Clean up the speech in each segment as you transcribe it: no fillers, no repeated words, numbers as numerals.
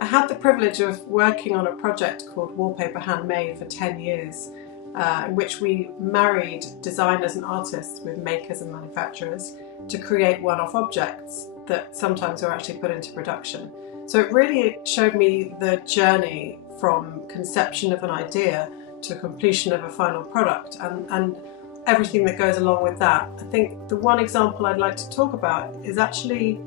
I had the privilege of working on a project called Wallpaper Handmade for 10 years, in which we married designers and artists with makers and manufacturers to create one-off objects that sometimes were actually put into production. So it really showed me the journey from conception of an idea to completion of a final product and everything that goes along with that. I think the one example I'd like to talk about is actually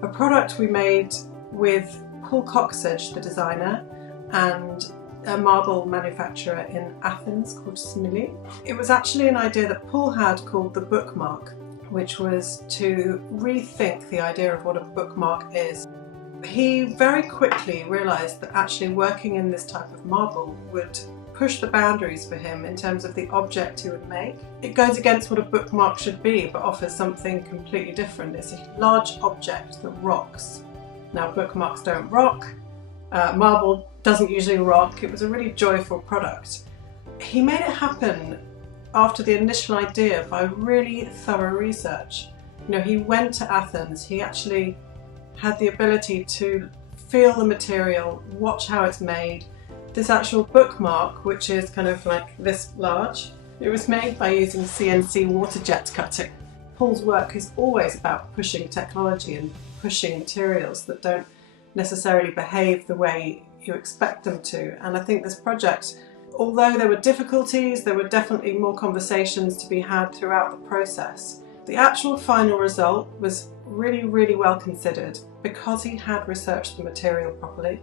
a product we made with Paul Coxsedge, the designer, and a marble manufacturer in Athens called Smiley. It was actually an idea that Paul had called the bookmark, which was to rethink the idea of what a bookmark is. He very quickly realised that actually working in this type of marble would push the boundaries for him in terms of the object he would make. It goes against what a bookmark should be, but offers something completely different. It's a large object that rocks. Now, bookmarks don't rock, marble doesn't usually rock. It was a really joyful product. He made it happen after the initial idea by really thorough research. You know, he went to Athens, he actually had the ability to feel the material, watch how it's made. This actual bookmark, which is kind of like this large, it was made by using CNC water jet cutting. Paul's work is always about pushing technology and pushing materials that don't necessarily behave the way you expect them to. And I think this project, although there were difficulties, there were definitely more conversations to be had throughout the process. The actual final result was really, really well considered because he had researched the material properly.